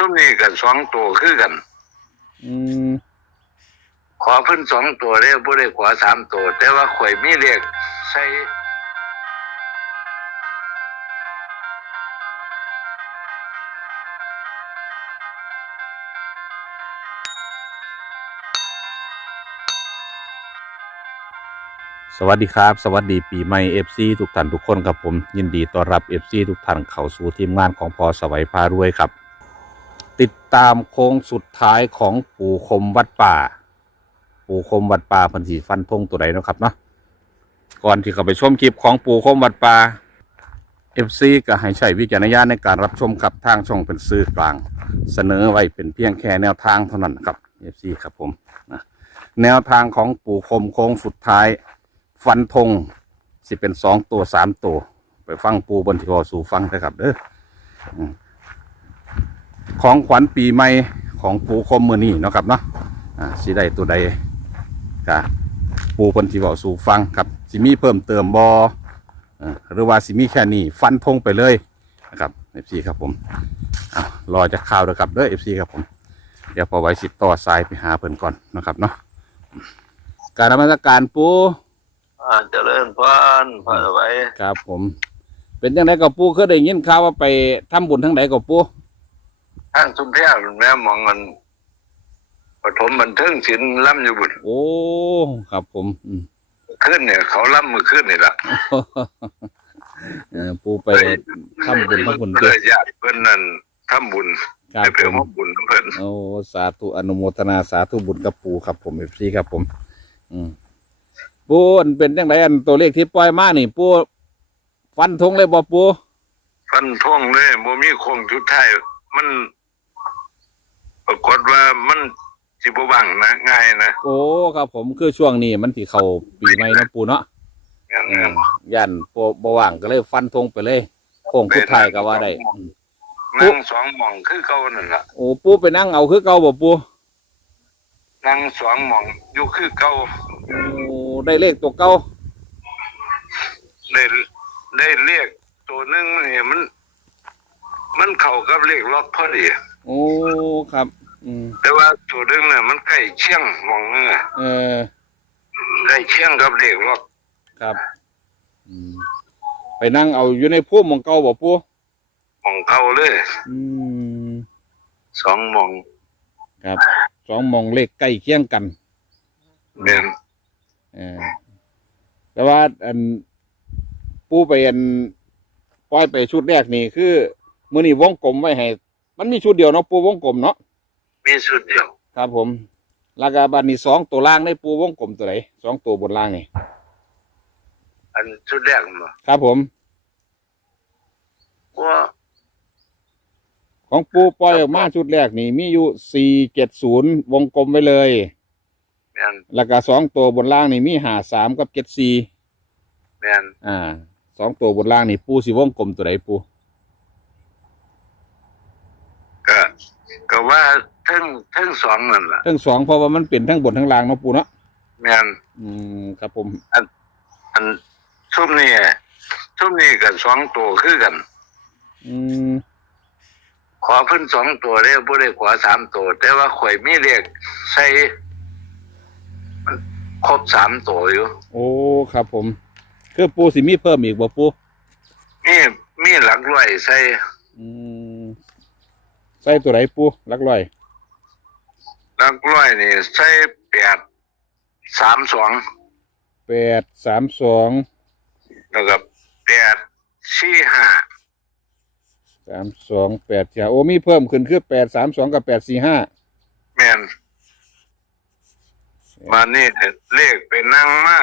ช่วงนี้กันสองตัวคือกัน อืมขอเพิ่นสองตัวเด้บ่ได้ขอสามตัว แต่ว่าข่อยมีเลขใส่สวัสดีครับ สวัสดีปีใหม่ FC ทุกท่านทุกคนครับผม ยินดีต้อนรับ FC ทุกท่านเข้าสู่ทีมงานของพอสวัยพารวยครับ ติดตามโค้งสุดท้ายของปู่คมวัดป่า ปู่คมวัดป่าพันธีฟันธงตัวใดเนาะครับเนาะก่อนที่เข้าไปชมคลิปของปู่คมวัดป่า FC ก็ให้ใช้วิจารณญาณในการรับชมกับทางช่องเป็นสื่อกลาง เสนอไว้เป็นเพียงแค่แนวทางเท่านั้นครับ FC ครับผมนะแนวทางของปู่คมโค้งสุดท้าย ฟันธงสิเป็นสองตัวสามตัว ไปฟังปูบนที่พอสู่ฟังนะครับเด้อ ของขวัญปีใหม่ของปูคมมือนี้เนาะครับเนาะอ่าสิได้ตัวใดกะปูบนที่พอสู่ฟังครับสิมีเพิ่มเติมบออ่าหรือว่าสิมีแค่นี้ฟันธงไปเลยนะครับเอฟซีครับผมอ่ารอจะข่าวนะครับเด้อเอฟซีครับผม เดี๋ยวพอไว้สิต่อสายไปหาเพิ่นก่อนนะครับเนาะการนมัสการปูอ่าเจริญพรพรไว้ครับผม เป็นยังไงกับปูเคยได้ยินข่าวว่าไปทำบุญทั้งไหนกับปู ทางชุมแพรแม่มองมันปฐมบันเทิงศิลป์ล่ำอยู่บุญโอ้ ครับผม อืมขึ้นเนี่ย เขาล่ำมือขึ้นนี่ล่ะเออปูไปทำบุญทำบุญเพื่เด้ออญาติเพิ่นนั่นทำบุญครับให้ผเพิ่มมบุญเพิ่นโอ้สาธุอนุโมทนาสาธุบุญกับปูครับผมเอฟซีครับผม อืมปูอันเป็นยังไงอันตัวเลขที่ปล่อยมานี่ ปูฟันธงเลยบ่ปู ฟันท่วงเลยบ่มีโคงชุดท้ายมัน ปรากฏว่ามันสิบ่บังนะง่ายนะโอ้ครับผมคือช่วงนี้มันที่เข้าปีใหม่เนาะปูเนาะอย่างเอนั้อนย่านบ่บ่ว่างก็เลยฟันธงไปเลยโค้งสุดท้ายก็ว่าได้อืมนั่งสองหม่องคือเก่านั่นล่ะโอ้ปูไปนั่งเอาคือเก่าบ่ปูนั่งสองหม่องอยู่คือเก่าโอ้ได้เลขตัวเก่าได้ได้เรียกตัวหนึงนี่มัน มันเข้ากับเลขล็อกพอดี โอ้ครับ อืมแต่ว่าตัวหนึงน่ะมันใกล้เชียงหม่องนึงอะเออใกล้เชียงกับเลขล็อกครับ อืมไปนั่งเอาอยู่ในพุ่มของเก่าบ่ปูหม่องเก่าเลยอืมสองหม่องครับสองหมองเลขใกล้เคียงกันแม่นเออแต่ว่าอันปูไปอันปล่อยไปชุดแรกนี่คือ มื้อนี้วงกลมไว้ให้ มันมีชุดเดียวเนาะปูวงกลมเนาะมีสุดเดียว ครับผมแล้วก็บัดนี้สองตัวล่างได้ปูวงกลมตัวไหนสองตัวบนล่างนี่อันชุดแรกมาครับผมว่าของปูปล่อยออกมาชุดแรกนี่มีอยู่สี่เจ็ดศูนย์วงกลมไว้เลยแม่นแล้วก็สองตัวบนล่างนี่มีหาสามกับเจ็ดสี่แม่นอ่าสองตัวบนล่างนี่ปูสิวงกลมตัวไหนปู ก็ ก็ว่าทั้งทั้งสองนั่นล่ะทั้งสองเพราะว่ามันเป็นทั้งบนทั้งล่างเนาะปูเนาะแม่นอืมครับผมอันชุมนี้ชุมนี้กันสองตัวคือกัน อืมขอเพิ่นสองตัวเด้บ่ได้ขอสามตัว แต่ว่าข่อยมีเลขใส่มันครบสามตัวอยู่โอ้ครับผมคือปูสิมีเพิ่มอีกบ่ปูมีมีหลักร้อยใส่อืม ใส่ตัวไหนปูหลักร้อยหลักร้อยนี่ใส่แปดสามสองแปดสามสองแล้วก็แปดสี่ห้าสามสองแปดจ้าโอ้มีเพิ่มขึ้นคือแปดสามสองกับแปดสี่ห้าแม่นมานี่เลขไปนั่งมา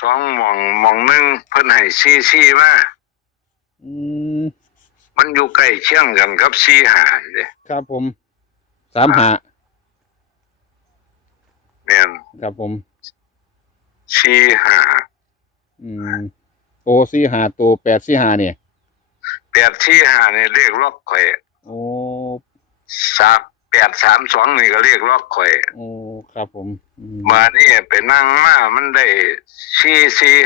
สองหมองหมองหนึงเพิ่นให้ซี่ซี่มาอืม มันอยู่ใกล้เคียงกันกับซี่ห้าเด้ครับผมสามหาแม่นครับผมซี่ห้าอืมโอ้สี่หาตัวแปดสี่หาเนี่ยแปดซี่ห้านี่เลขล็อกข่อยโอ้สามแปดสามสองนี่ก็เลขล็อกข่อยโอ้ครับผมอืมมานี่ไปนั่งมามันได้ซี่ซี่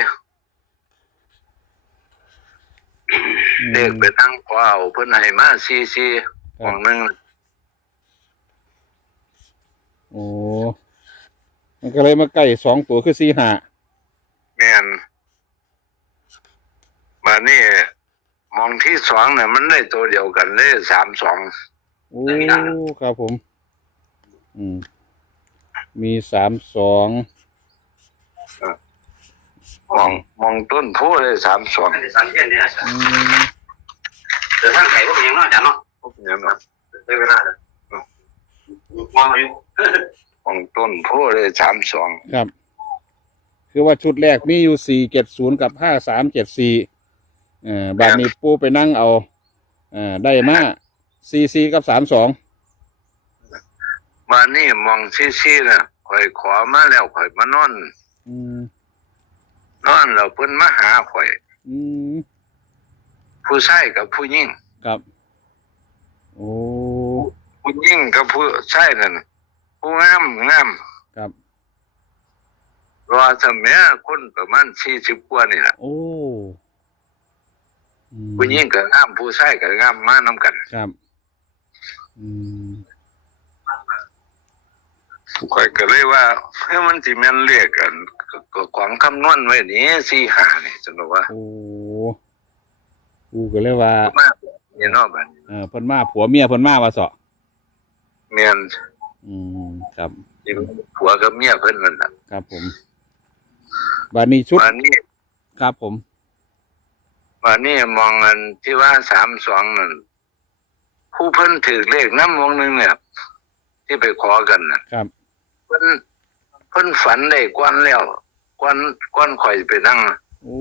เลขไปนั่งขวเอาเพิ่นให้มาซี่ซี่คขรัอบงหนึงโอ้มันก็เลยมาใกล้สองตัวคือสี่ห้าแม่นมานี่มองที่สองเนี่ยมันได้ตัวเดียวกันเลยสามสองโอ้ครับผม อืม มีสามสอง มองมองต้นโพเลยสามสองสามเย็นเนี่ยอืมเดี๋ยวทางไข่ก็เป็นอย่างนั้นอาจารย์เนาะเนี่ยเนาะได้เวลาแล้วมองอยู่ มองต้นโพเลยสามสองครับ คือว่าชุดแรกมีอยู่สี่เจ็ดศูนย์กับห้าสามเจ็ดสี่เอ่อบาทนี้ปูไปนั่งเอาเอ่อได้มาสี่สี่กับสามสองมานี่มองซี่ๆน่ะข่อยขอมาแล้วข่อยมานอน อืม นอนแล้วเพิ่นมาหาข่อย อืมผู้ชายกับผู้หญิงครับ โอ้ผู้หญิงกับผู้ชายนั่นผู้งามงามครับ รอสมัยคนประมาณสี่สิบกว่านี่แหละโอ้อืมผู้หญิงก็งามผู้ชายก็งามมานํกัน ครับ อืม ข่อยก็เลยว่าเฮ้ยมันสิแม่นเรียกกันก็ก็ของคำนวณไว้นี่สี่หานี่จังว่าโอ้กูก็เลยว่ามานี่เนาะบัดนี้เออเพิ่นมาผัวเมียเพิ่นมาว่าเสาะแม่นอืมครับสิผัวกับเมียเพิ่นนั่นน่ะครับผมบานี้ชุดมานี่ครับผมมานี่มองอันที่ว่า32นั่นผู้เพิ่นถือเลขนำวงหนึงเนี่ยที่ไปขอกันน่ะครับเพิ่นเพิ่นฝันได้กวนแล้วกวนกวนข่อยไปนั่งโอ้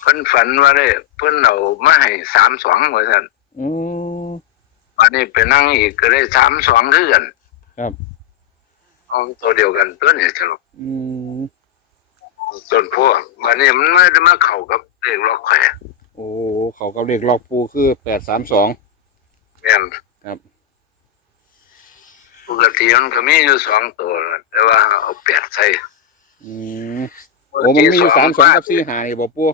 เพิ่นฝันว่าได้เพิ่นเอามาให้สามสองว่าซั่นโอ้อันนี้ไปนั่งอีกก็ได้สามสองคือกันครับเอาตัวเดียวกันตัวนี้สรุปอืมส่วนพวกวันนี้มันไม่ได้มาเข้ากับเลขล็อกแขวโอ้เขากับเลขล็อกปูคือแปดสามสองแม่นครับป กติมันก็มีอยู่สองตัวนะแต่ว่าเอาแปดใส่อืมโอ้มันมีอยู่สามสองกับสี่หานี่บอกปู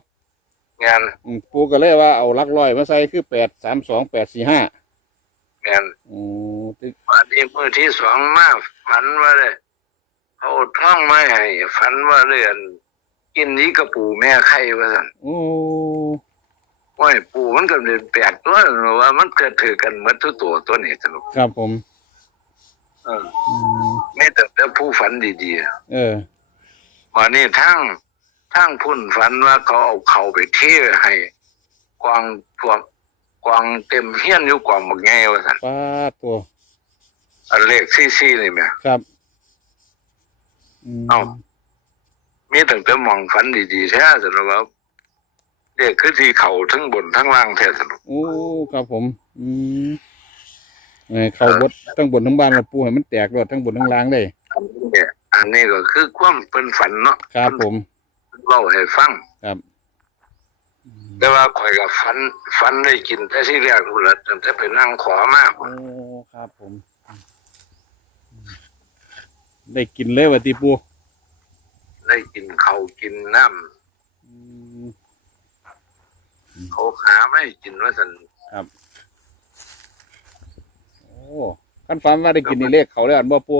งานอืมปูก็เลยว่าเอาหลักร้อยมาใส่คือแปดสามสองแปดสี่ห้างานโอ้ติวันนี้มือที่สองมาฝันว่าเลยเขาเอาท่องมาให้ฝันว่าเรือนกินนี้กระปูแม่ไข่ว่าสั่นโอ้โอ้ยปูมันก็เป็นแปดตัวหรือว่ามันเกิดถือกันเหมือนทุกตัวตัวนี้สนุกครับผมเอออืมไม่แต่แต่ผู้ฝันดีๆเออวันนี้ทั้งทั้งพุ่นฝันว่าเขาเอาเข่าไปเที่ให้กวางพวกกวางเต็มเฮี้ยนอยู่กวางบักไงว่าสันป้าดตัว อันเลขซี่ซี่นี่แหม่ ครับอืมเอ้า มีตั้งแต่มองฝันดีๆแท้สนุกว่าเลขคือที่เข่าทั้งบนทั้งล่างแท้สนุกโอ้ ครับผม อืม เออเขาบดทั้งบนทั้งบ้านเราปูให้มันแตกรอดทั้งบนทั้งล่างเลย เนี่ยอันนี้ก็คือความเป็นฝันเนาะครับผมเล่าให้ฟังครับ แต่ว่าข่อยกับฝันฝันได้กินแต่ที่แรกนู่นแหละตั้งแต่ไปนั่งขอมากโอ้ครับผม ได้กินเลยว่ะตีปูได้กินเขาวกินน้ำอืมเขาหาไม่กินว่าสันโอ้ ขั้นฟันว่าได้กินนี่เลขเขาเลยอันบ่ปู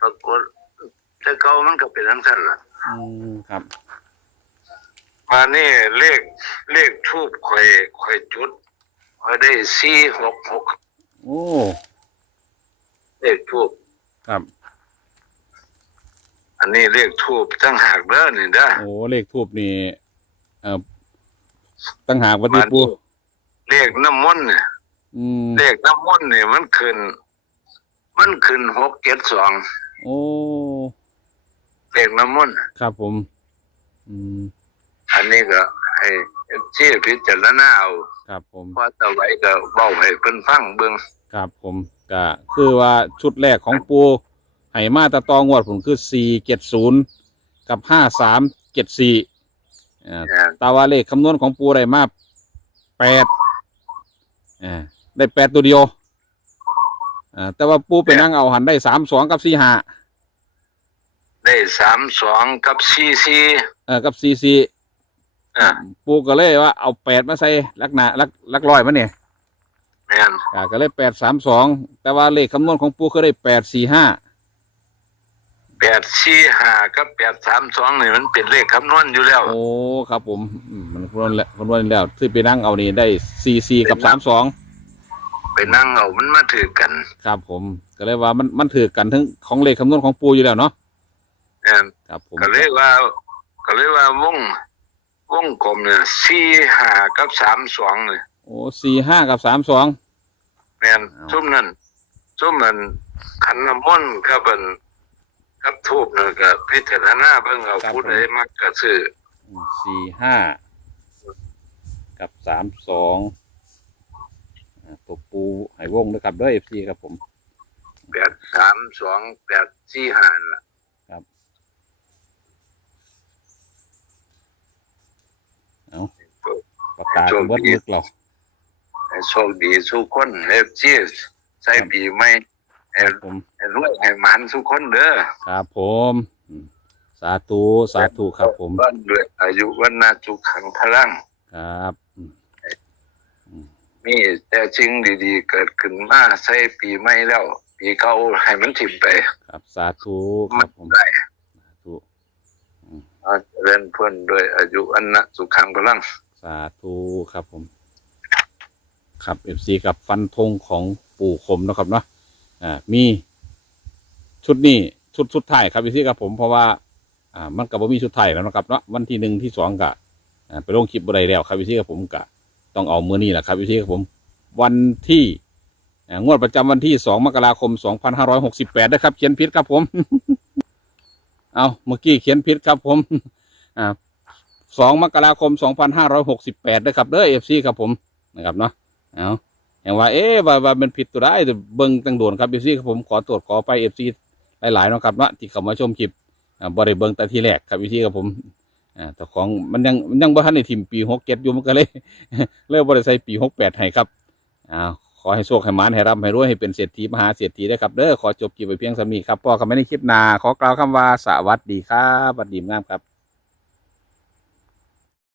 ปรากฏแต่เขามันก็เป็นทั้งสั้นล่ะอืมครับ มานี่เลขเลขทูบข่อยข่อยจุดข่อยได้สี่หกหกโอ้เลขทูบครับ อันนี้เลขทูบตั้งหากเด้อนี่เด้อโอ้เลขทูบนี่เอ่อตั้งหากว่าตีปูเลขน้ำมนต์เนี่ย อืมเลขน้ำมนต์เนี่ยมันขึ้น มันขึ้นหกเจ็ดสองโอ้เลขน้ำมนต์ครับผม อืมอันนี้ก็ให้เชี่พิจารณาเอาครับผมเพราะแต่ไว้ก็เบาให้เพิ่นฟังเบิ่งครับผมก็คือว่าชุดแรกของปูให้มาตะตองวดผมคือสี่เจ็ดศูนย์กับห้าสามเจ็ดสี่นะตาวาเลขคำนวณของปูได้มาแปดอ่า ได้แปดตัวเดียวอ่าแต่ว่าปูไปนั่งเอาหันได้สามสองกับสี่ห้าได้สามสองกับสี่สี่เออกับสี่สี่อ่าปูก็เลยว่าเอาแปดมาใส่ลักหนาลักลักลอยมาเนี่ยแม่นอ่าก็เลยแปดสามสองแต่ว่าเลขคำนวณของปูก็ได้แปดสี่ห้าแปดสี่ห้ากับแปดสามสองนี่มันเป็นเลขคำนวณอยู่แล้ว โอ้ครับผมอืมมันคำนวณแล้วคำนวณแล้วที่ไปนั่งเอานี่ได้สี่สี่กับสามสอง ไปนั่งเอามันมาถือกันครับผม ก็เลยว่ามันมันถือกันทั้งของเลขคำนวณของปูอยู่แล้วเนาะแม่นครับผมก็เลยว่า ก็เลยว่าวงวงกลมเนี่ยสี่ห้ากับสามสองเนี่ยโอ้สี่ห้ากับสามสองแม่นอ้าวซุ่มนั้นซุ่มนั้นขันน้ำมนต์กับเป็นกับทูบเนี่ยก็พิจารณาเบิ่งเอาผู้ใดมักก็ซื้อสี่ห้ากับสามสองอ่า ตัวปูไหวงด้วยครับเด้วยเอฟซีครับผมแปดสามสองแปดสี่ห้าล่ะเอาประกาศเบิดลึกเราให้โชคดีสุกคนเอฟซีใส่ปีใหม่คให้รับผมให้รวยให้หมันสุกคนเด้อครับผมอืมสาธุสาธุครับผมบ้านด้วยอายุวันนาจุขังพลังครับอื มมีแต่สิ่งดีๆ เกิดขึ้นมาใส่ปีใหม่แล้ว ปีเก่าให้มันถิ่มไป ครับสาธุครับผมได้สาธุอาเจริญเพื่อนด้วยอายุวันนะสุขังพลัง สาธุครับผม ครับเอฟซีกับฟันธงของปู่คมนะครับเนาะอ่ามีชุดนี้ชุดสุดท้ายครับเอฟซีครับผมเพราะว่า อ่า มันกับว่ามีชุดไทายแล้วนะครับเนาะวันที่หนึ่งที่สองกะอ่าไปลงคลิปอะไรแล้วครับวิธีกับผมกะ ต้องเอามือนี้แหละครับวิธีกับผม วันที่งวดประจำวันที่สองมกราคมสองพันห้าร้อยหกสิบแปดนะครับ เขียนผิดครับผม เอาเมื่อกี้เขียนผิดครับผมอ่าสองมกราคมสองพันห้าร้อยหกสิบแปดนะครับเด้อเอฟซีครับผมนะครับเนาะเอาอย่างว่าเอ๊ะว่าว่ามันผิดตัวได้แต่เบิ้งตั้งโดนครับเอฟซีครับผมขอตรวจขอไปเอฟซีหลายๆนะครับเนาะที่เข้ามาชมคลิปบริเบิ้งแต่ทีแรกครับวิธีกับผม อ่าแต่ของมันยังมันยังบ่ทันในทีมปีหกเจ็ดอยู่มันก็เลยเลิกบริษัทปีหกแปดให้ครับอ่าขอให้โชคให้มานให้รับให้รวยให้เป็นเศรษฐีมหาเศรษฐีได้ครับเด้อขอจบคลิปไปเพียงสามีครับพ่อคำไม่ได้คลิปนาขอกล่าวคำว่าสวัสดีครับบัดดีงามครับ